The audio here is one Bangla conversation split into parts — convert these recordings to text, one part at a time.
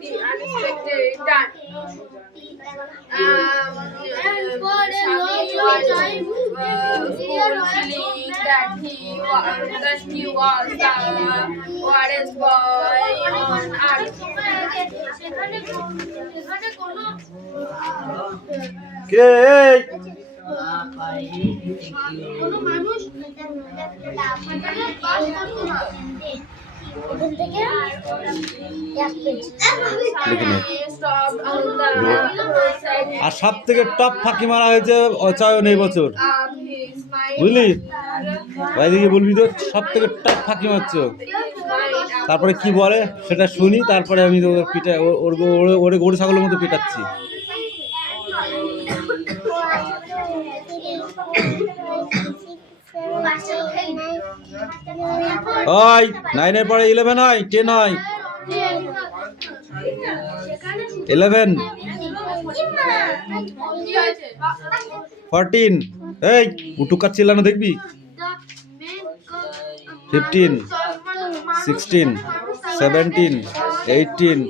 the unexpected done. Shami was school feeling that he was the worst boy on earth. কে এই? আর সব থেকে টপ ফাঁকি মারা হয়েছে অচয়ন এই বছর, বুঝলি? ভাই দিকে বলবি তো সব থেকে টপ ফাঁকি মারছো। তারপরে কি বলে সেটা শুনি, তারপরে আমি তো পিঠা ওরে গরু ছাগলের মতো পিটাচ্ছি। ওই 9 এর পরে 11 হয়, 10 হয়, 11, 14, এই উটুকা চিল্লানো দেখবি, 15, 16, 17, 18,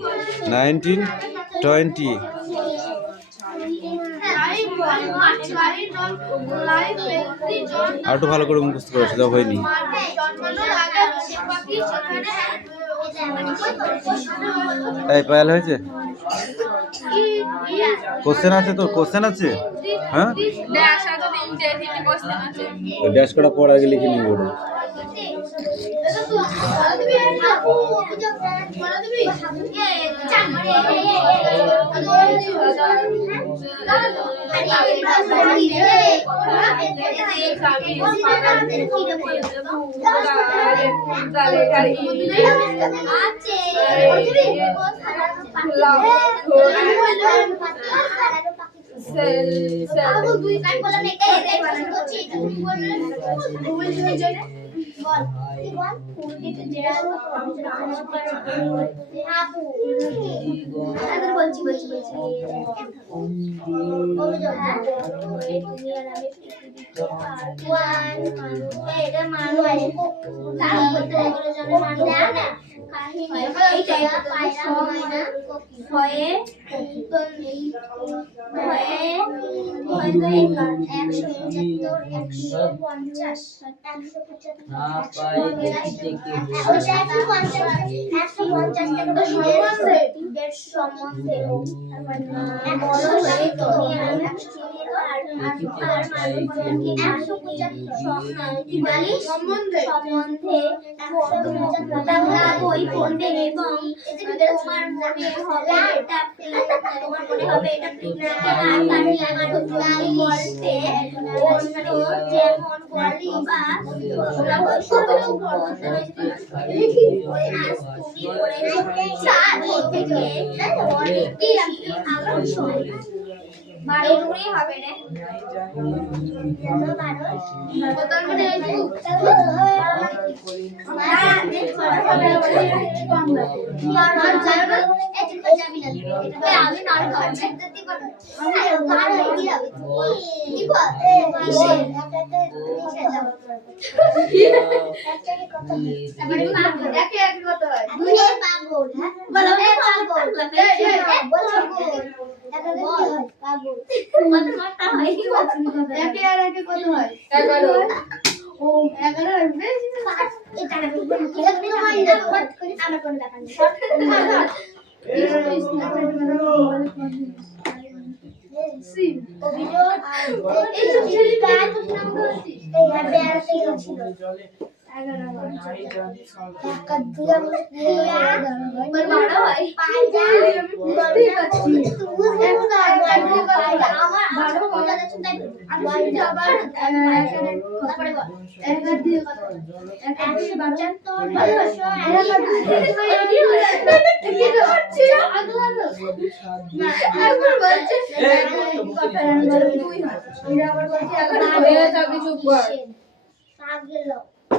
19, 20। আর একটু ভালো করে মুখস্থ করে সেটা হয়নি। এই পায়াল হয়েছে? কোশ্চেন আছে তো? কোশ্চেন আছে? হ্যাঁ, ড্যাশ করা পর আগে লিখে নিব।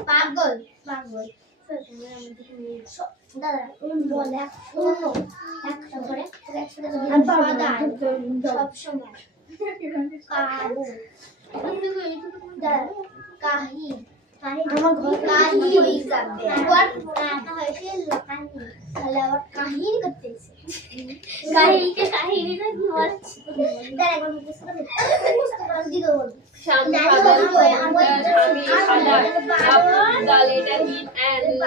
পাগল পাগল দাদা বল একশো করে সবসময় কাবু দাদা কাহি আমার ঘর কাহিনী আবার একা হয়েছে কাহিনী তাহলে আবার কাহিনী করতেছে কাহিনী না কি বলছি তার একবার মুখস্থ করে দিতে বলবো Shami father the letter in and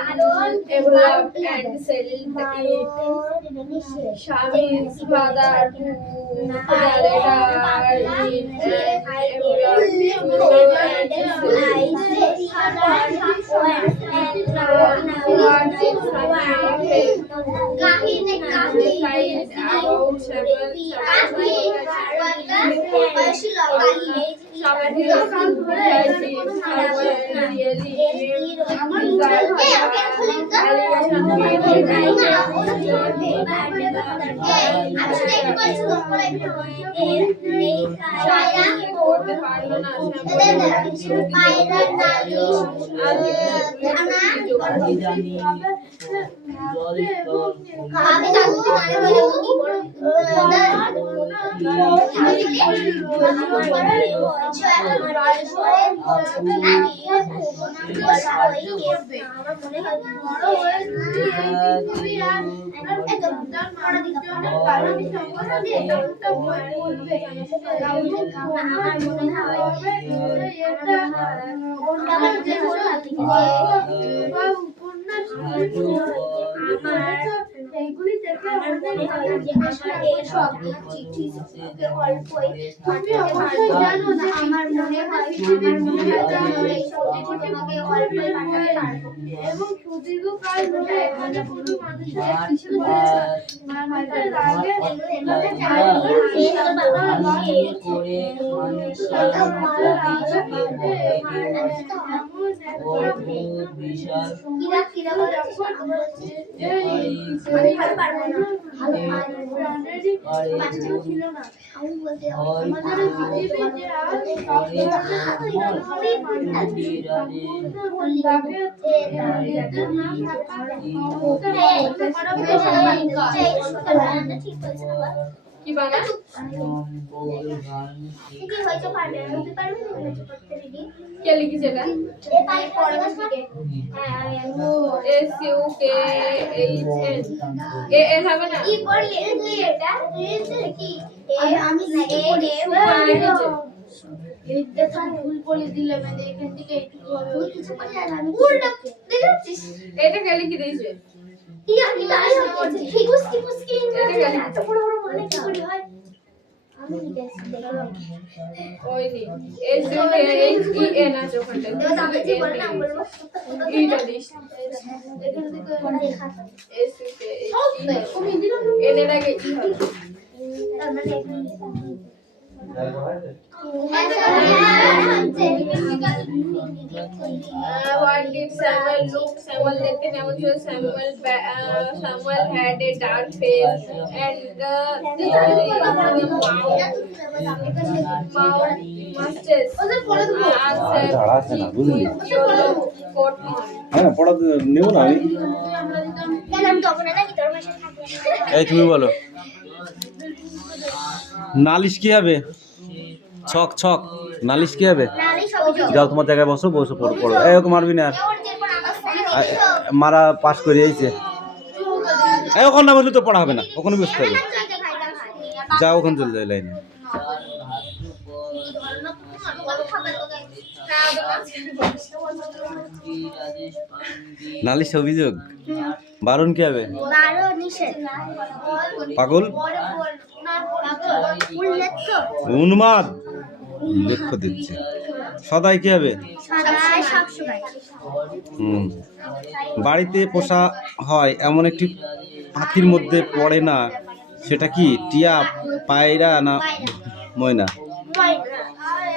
enveloped and sealed it. Shami's father took the letter in and enveloped and কি বানা কি হয়েছে পারবে রুবি পারবে না করতে দিদি কে লিখেছে এটা এ পাই পড়ে বসে SUKHN এ হবে না কি পড়লি তুই এটা কি আমি এইটা তো ভুল করে দিলে মানে এখান থেকে একটু ভুল কিছু করে আর আমি উল্টা দেখছিস এটা কে লিখে দিয়েছে কি আমি তাই করছি ঠিক উস্কি এত বড় বড় মানে কি করে হয় আমি লিখেছি দেখো ওই নি SUKHEN আছে ওখানটা দেখো আমি যে বলে না বলবো এইটা দিস এখান থেকে দেখা SUKHEN এর আগে কি হবে তার মানে What did Samuel look? Samuel দেখতে কেমন ছিল? Samuel had a dark face and mustache. ঝাড়া আছে না বুঝলি Coat on. হ্যাঁ পড়া নেব না আমি কেন আমি তখন না কি তোর ভাষা থাকবে এই তুমি বলো নালিশ কি হবে ছক ছক নালিশ কি হবে নালি সবই যাও তোমার জায়গায় বসো বসে পড়ো পড়ো এরকম মারবি না আর মারা পাস করে যাইছে এই ওখানে না বসলে তো পড়া হবে না ওখানে বসতে হবে যা ওখানে চলে যায় লাইনে নালিশ অভিযোগ বারণ কি হবে বারো নিষেধ পাগল উন্মাদ উল্লেখ্য দিচ্ছে সদাই কি হবে সদাই সবসময় বাড়িতে পোষা হয় এমন একটি পাখির মধ্যে পড়ে না সেটা কি টিয়া পায়রা না ময়না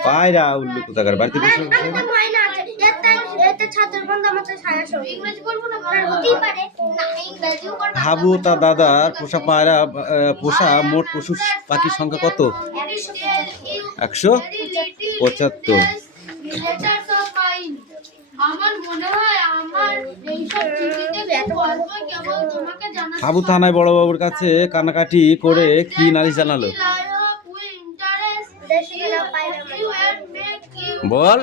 পায়রা উল্লেখ কোথাকার বাড়িতে পোষা হাবু ও তার দাদার পোষা পায়রা পোষা মোট পশু পাখির সংখ্যা কত 175 আমার মনে হয় আমার এইসব চিঠিতে গল্প কেবল তোমাকে জানা হাবু থানায় বড়বাবুর কাছে কানাকাটি করে কি নালিশ জানালো বল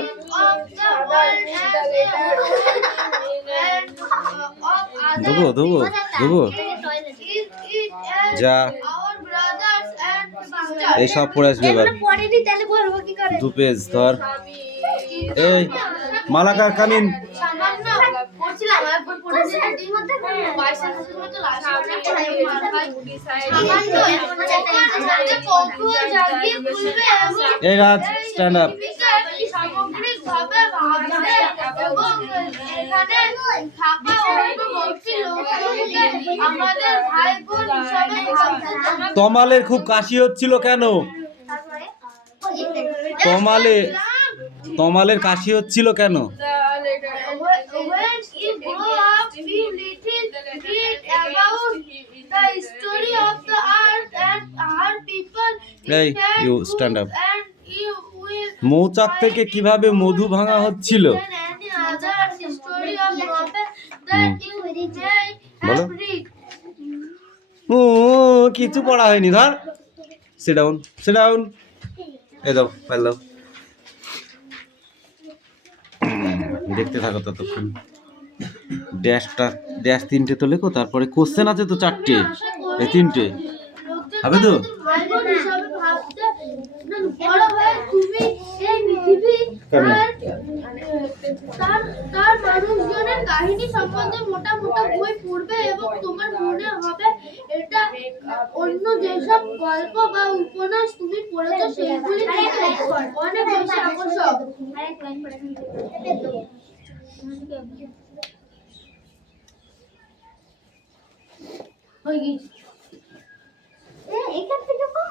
দেবো দেবো দেবো যা এইসব পড়ে আসবে এবার পড়েনি তাহলে বলবো কি করে 2 পেজ ধর এই মালাকার কামিন সামান্য পড়ছিলাম আর পড়েছি এর মধ্যে 22 হাসির মতো লাস্ট সামান্য যাতে কৌতূহল জাগিয়ে তুলবে এবং এই রাজ স্ট্যান্ড আপ সামগ্রিকভাবে ভাববে এবং এখানে থাকা অল্প বয়সী লোকজনকে আমাদের ভাই বোন হিসাবে ভাবতে তমালের খুব কাশি হচ্ছিল কেন তমালের কাশি হচ্ছিল কেন when you grow up you little read about the story of the earth and our people Hey, interact you with stand up. and you will মৌচাক থেকে কিভাবে মধু ভাঙা হচ্ছিল find any other story of Robert that you may বলো। have read. ও কিছু পড়া হয়নি ধর সিট ডাউন এই দাও ফাইল দাও দেখতে থাকো ততক্ষণ ড্যাশ 3টে তো লেখো তারপরে কোশ্চেন আছে তো 4টে এই 3টে হবে তো ভাই বোন হিসাবে ভাবতে বড় হয়ে তুমি এই পৃথিবী তার মানুষজনের কাহিনী সম্বন্ধে মোটা মোটা বই পড়বে এবং তোমার মনে হবে এটা অন্য যেসব গল্প বা উপন্যাস তুমি পড়েছো সেগুলি থেকে অনেক বেশি আকর্ষক হয়ে গেছে এখান থেকে পড়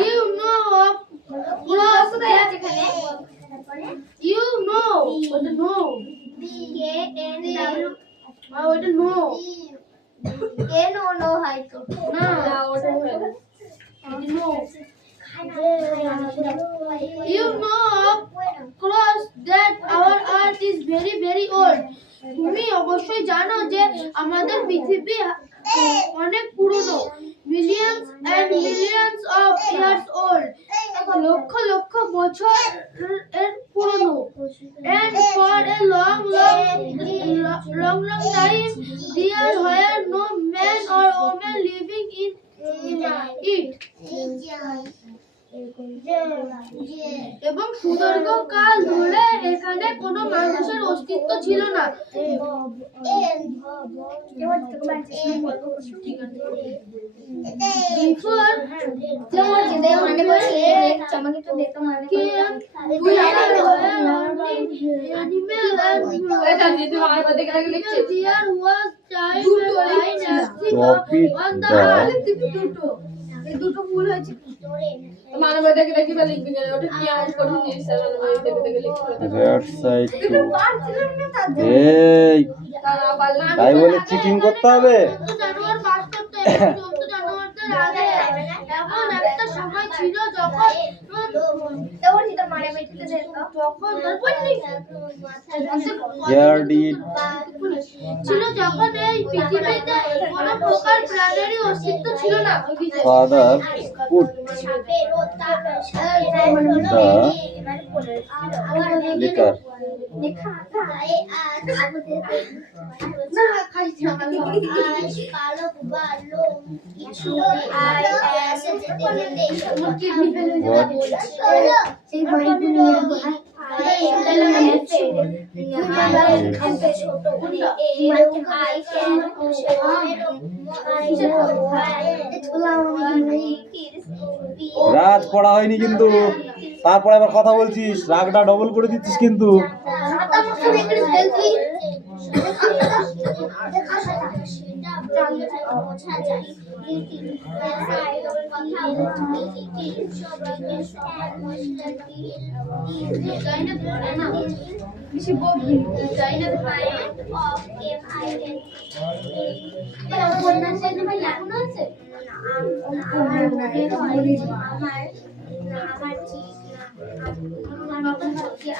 you know of cross that you know what the know what the know no hai to na you know of cross that our earth is very very old তুমি অবশ্যই জানো যে আমাদের পৃথিবী অনেক পুরনো millions and millions of years old লক্ষ লক্ষ বছর এর পুরনো and for a long time there were no men or women living in it এবং সুদীর্ঘ কাল ধরে এখানে কোনো মানুষের অস্তিত্ব ছিল না Before দুটো ভুল হয়েছে মানবতা দেখে দেখি বা লিখবি কেন ওটা কি এমন কঠিন জিনিস মানবতা দেখে দেখে লিখতে রেড সাইড এই তারা পারলে তাই বলে চিটিং করতে হবে জানোয়ার বাস করতে জন্তু জানোয়ারদের আগে এমন একটা সময় ছিল যখন Where did ছিল যখন এই পৃথিবীতে কোনো প্রকার প্রাণেরই অস্তিত্ব ছিল না father put the liquor রাত পড়া হয়নি কিন্তু তারপরে আবার কথা বলছিস রাগটা ডবল করে দিচ্ছিস কিন্তু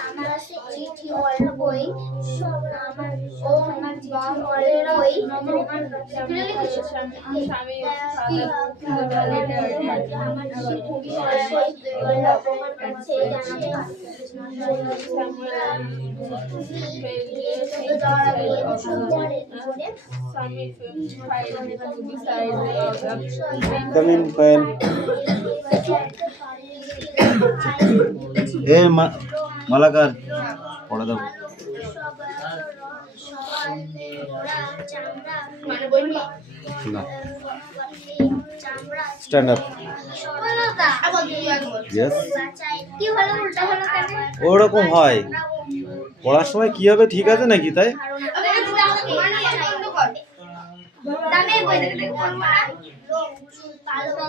আমার আছে চিঠি অল্প বই আমার ও আমার চিঠি অল্প বই স্বামী আমার চিঠি অল্প তোমার কাছে জানাতে Come in, pen. এ মালাকার পড়া দাও। না স্ট্যান্ড আপ। ইয়েস কি হলো উল্টা হলো কেন ওরকম হয় পড়ার সময় কি হবে ঠিক আছে নাকি তাই দামে বই দেখতে পড়বা ভালো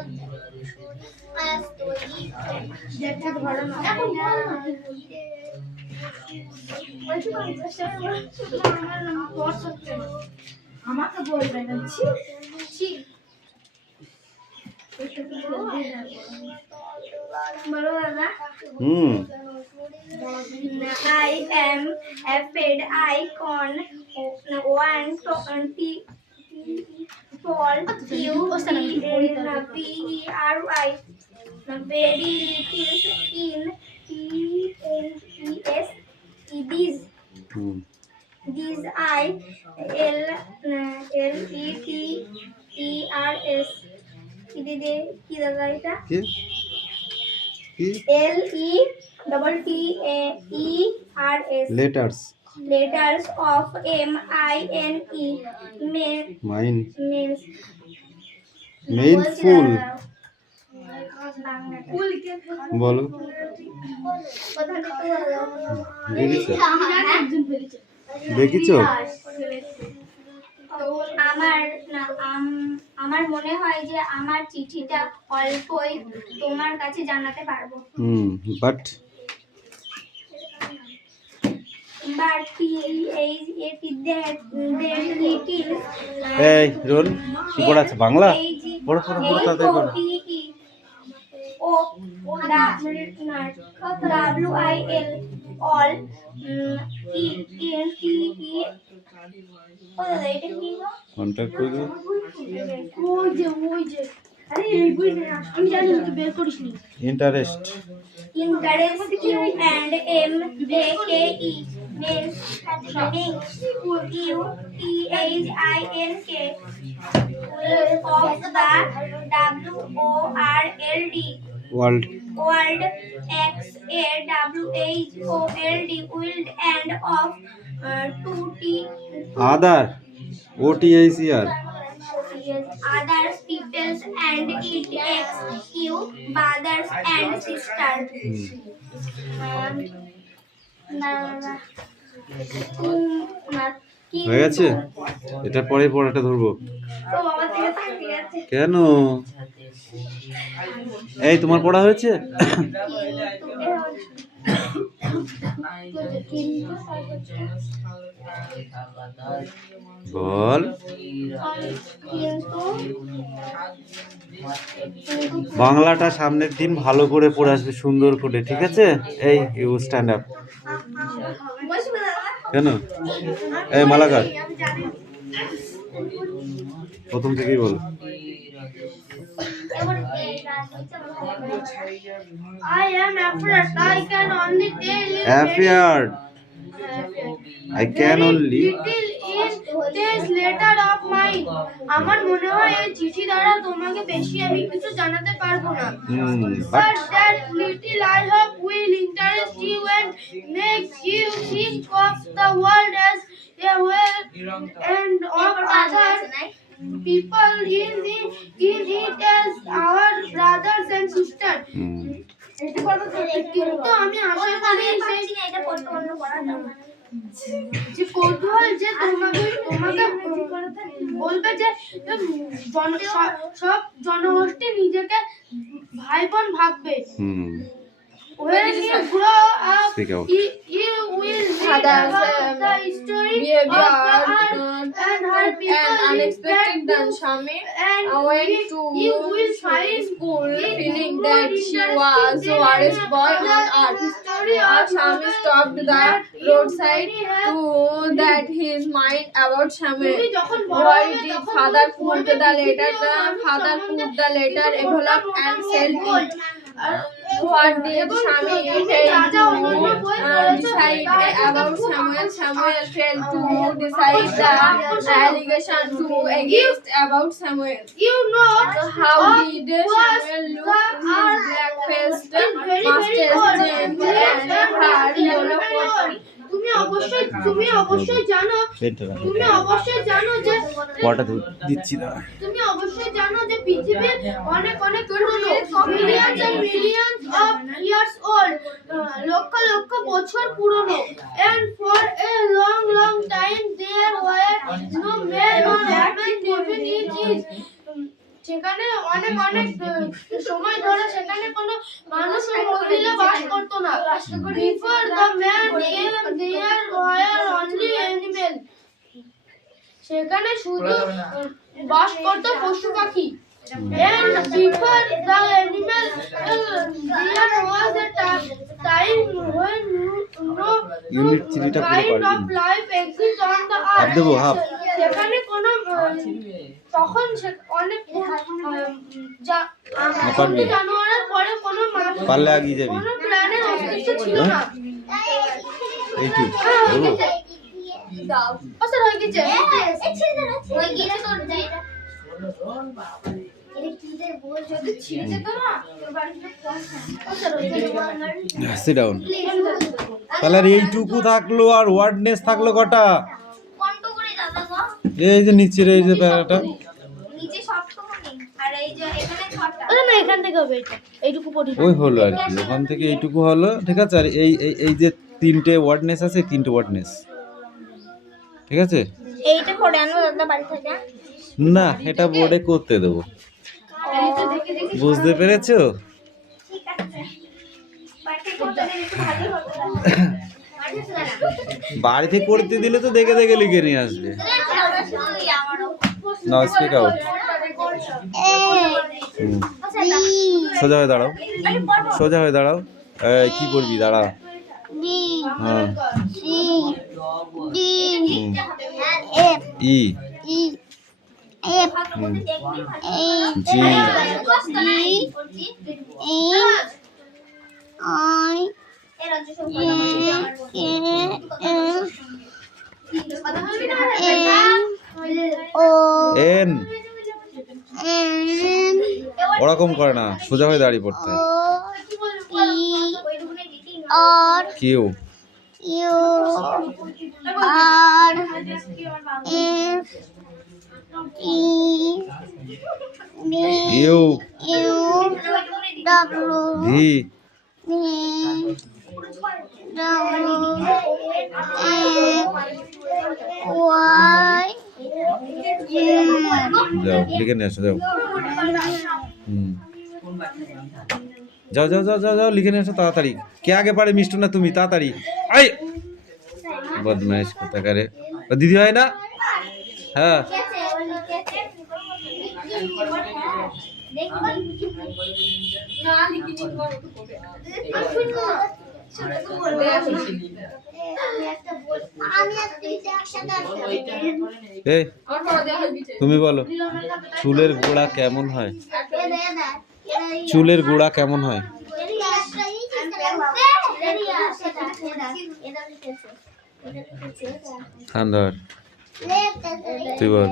দেখতে ধরো না এখন বল না বলছি আমার নাম পড় सकते না আমাকে বলবে না ছি বলো দাদা I am afraid I can 120 Paul P-E-R-Y very little in T-H-E-S these I-L-E-T-E-R-S কি দাদা এটা L-E-T-T-A-E-R-S letters of M-I-N-E means ফুল বলো দেখিছো আমার মনে হয় যে আমার চিঠিটা অল্পই তোমার কাছে জানাতে পারবো বাট এই রোল কি পড়াচ্ছে বাংলা পড়ো তাড়াতাড়ি পড়ো ও W-I-L all কন্টাক্ট করে দাও ওই যে আরে এই বই না আমি জানি তুই বের করিসনি interest you and M-A-K-E means U-T-H-I-N-K of the W-O-R-L-D world X-A-W-H-O-L-D world and of 2-T other O-T-I-C-R others peoples and it X-Q brothers and sisters হয়ে গেছে এটা পরে পড়াটা ধরবো কেন এই তোমার পড়া হয়েছে বল বাংলাটা সামনের দিন ভালো করে পড়ে আসবে সুন্দর করে ঠিক আছে এই ইউ স্ট্যান্ড আপ কেন এই মালাকার প্রথম থেকেই বল I am afraid I can only tell you afraid I can only little in this letter of mine আমার মনে হয় এই চিঠি দ্বারা তোমাকে বেশি আমি কিছু জানাতে পারবো না but that little I hope will interest you and make you think of the world as a well and of other people in it as our brothers and sisters কিন্তু আমি আশা করি এটা পড়তে অন্য পড়া যাবে যে কৌতূহল যে তোমাকে বলবে যে সব জনগোষ্ঠী নিজেকে ভাই বোন ভাববে when you grow up you will read about the history of the earth and her an unexpected than Shami went to school feeling that she was the worst boy on earth. Shami stopped the roadside to that his mind about Shami. Why did father put the letter? The father put the letter envelope and sent it. What did Shami fail to decide about Samuel? Samuel failed to decide the allegation to against about Samuel. How did Samuel look in his black-faced mustache change and her yellow coat? তুমি অবশ্যই জানো যে ওয়াটার দিচ্ছি না। তুমি অবশ্যই জানো যে পৃথিবী অনেক পুরনো, মিলিয়নস অফ ইয়ার্স ওল্ড, লক্ষ লক্ষ বছর পুরনো। and for a long time there were no men or women living in it. সেখানে অনেক সময় ধরে সেখানে কোনো মানুষ ও মহিলা বাস করতো না। Before the man came there were only animals. সেখানে শুধু বাস করতো পশু পাখি। And before the animals there was a time when no unit 3টা পুরো kind of পারবি life exists on the হাত earth. দেবো হাফ। সেখানে কোনো তখন অনেক পারবি জানোয়ারের পরে কোনো পারলে এগিয়ে যাবি। কোনো প্রাণের অস্তিত্ব ছিল না। এইটু দেবো আচ্ছা হয়ে গেছে হয়ে গেছে তোর যে সিট ডাউন। তাহলে আর এইটুকু থাকলো আর ওয়ার্ডনেস থাকলো কটা? কন্টো করে দাদা গো এই যে নিচের এই যে প্যারাটা নিচে সবটুকু নেই আর এই যে এখানে ছটা না এখান থেকে হবে এটা এইটুকু পড়ি ওই হলো আর কি, ওখান থেকে এইটুকু হলো ঠিক আছে। আর এই যে 3টে ওয়ার্ডনেস আছে, 3টে ওয়ার্ডনেস ঠিক আছে। এইটা পড়ে আনবো দাদা বাড়ি থেকে না এটা বোর্ডে করতে দেবো, বুঝতে পেরেছো? ঠিক আছে বাড়ি থেকে করতে দিলে একটু ভালো হবে বাড়িতে করতে দিলে তো দেখে দেখে লিখে নিয়ে আসবে। না স্পিক আউট। সোজা হয়ে দাঁড়াও, সোজা হয়ে দাঁড়াও। কি করবি দাঁড়া। হ্যাঁ ই জি এন ওরকম করে না, সোজা হয়ে দাঁড়িয়ে পড়তে। Q R U W V যাও লিখে নিয়ে আসো যাও। যাও যাও যাও যাও যাও লিখে নিয়ে আসো তাড়াতাড়ি। কে আগে পারে মিষ্টু না তুমি? তাড়াতাড়ি আই বদমাইশ কোথাকারে। দিদি হয় না? হ্যাঁ এই তুমি বলো চুলের গোড়া কেমন হয়? চুলের গোড়া কেমন হয়? খান্দর তুই বল।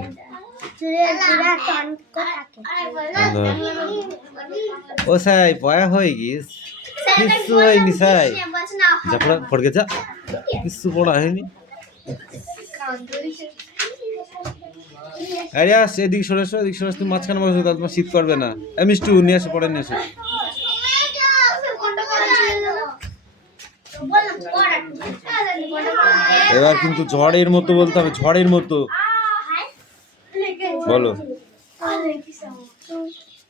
ও সাই পয়া হয়ে গিস কিছু হয়নি সাই যা পড় গেছা কিছু পড়া হয়নি। আরে আস এদিকে সরে এসো, এদিকে সরে তুমি মাঝখানে বসো, তাহলে তোমার শীত করবে না। মিষ্টু নিয়ে এসে পড়ে নিয়ে এসো। এবার কিন্তু ঝড়ের মতো বলতে হবে, ঝড়ের মতো বলো।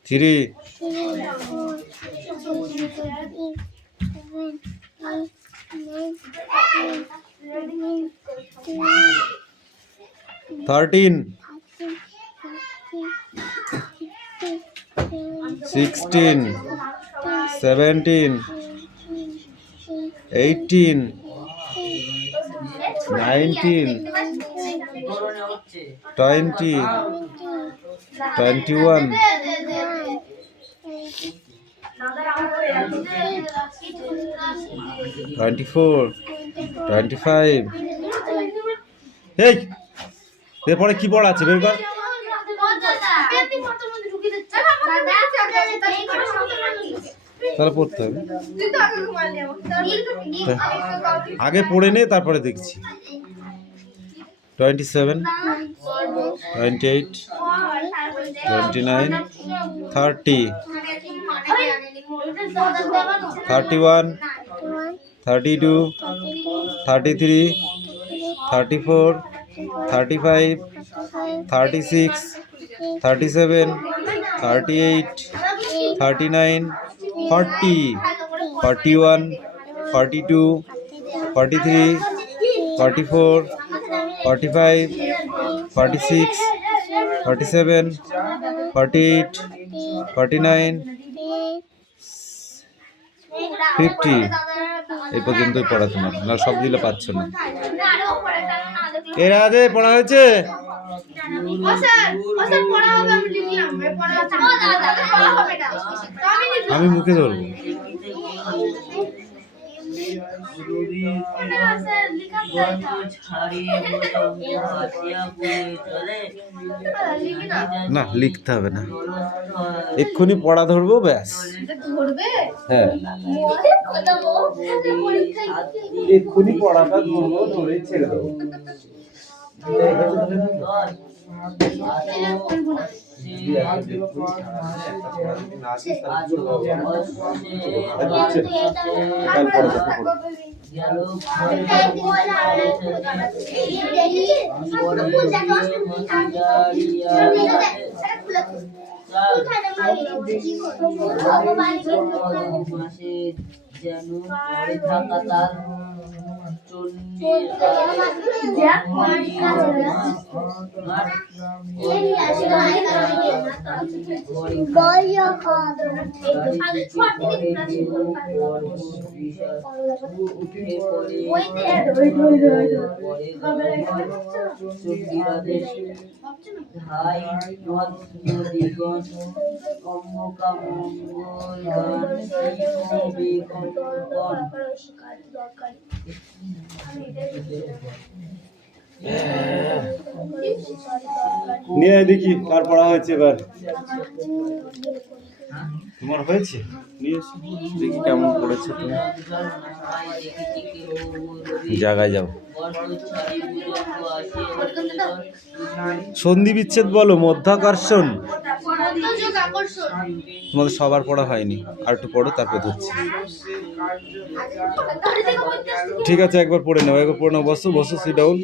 3 13 16, 17, 18, 19, 20, 21, 24, 25. এই এরপরে কি পড়া আছে বের কর। তাহলে পড়তে হবে, আগে পড়ে নে তারপরে দেখছি। 27, 28, 29, 30, 31, 32, 33, 34, 35, 36, 37, 38, 39, 40, 41, 42, 43, 44, 45, 46, 47, 48, 49, 50। এই পর্যন্তই পড়া তোমার, না সব দিলে পাচ্ছ না। এর আগে পড়া হয়েছে? আমি মুখে ধরবো। না লিখতে হবে না, এক্ষুনি পড়া ধরবো ব্যাস। হ্যাঁ এক্ষুনি পড়াটা ধরবো, ধরে ছেড়ে দেবো। যেন পড়ে থাকা তার হাই নদ নদীগণ কম্মকামঙ্গল গান নিয়ে দেখি কার পড়া হয়েছে এবার। তোমার হয়েছে? নিয়ে এসো দেখি কেমন পড়েছে তুমি। জায়গায় যাও, সন্ধি বিচ্ছেদ বলো, মধ্যাকর্ষণ। তোমাদের সবার পড়া হয়নি, আর একটু পড়ো তারপর ধরছি। ঠিক আছে একবার পড়ে নাও, একবার পড়ে নাও। বসো বসো, সিট ডাউন।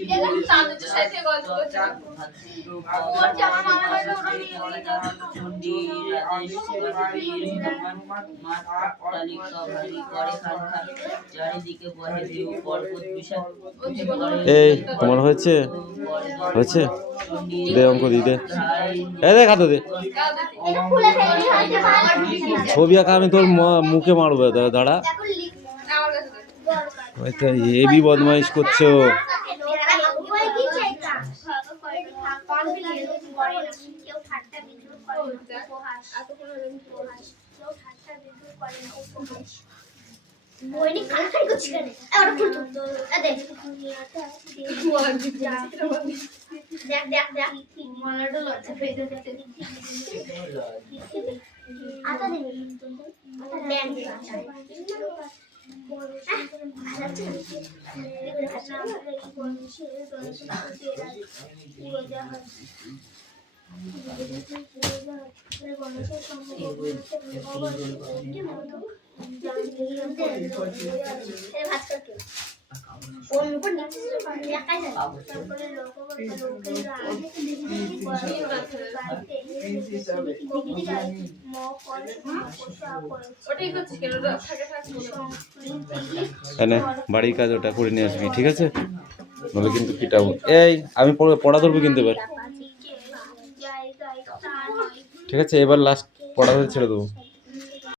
এই তোমার হয়েছে? হয়েছে? দে অঙ্ক দি, দে দে খাতা দে। ছবি আঁকা আমি তোর মুখে মারবো, দাঁড়া। হেবি বদমাইশ করছো। বাড়ির কাজ ওটা করে নিয়ে আসবি, ঠিক আছে? নাহলে কিন্তু পিটাবো। এই আমি পড়া ধরবো কিন্তু এবার, ঠিক আছে? এবার লাস্ট পড়া ধরে ছেড়ে দেবো।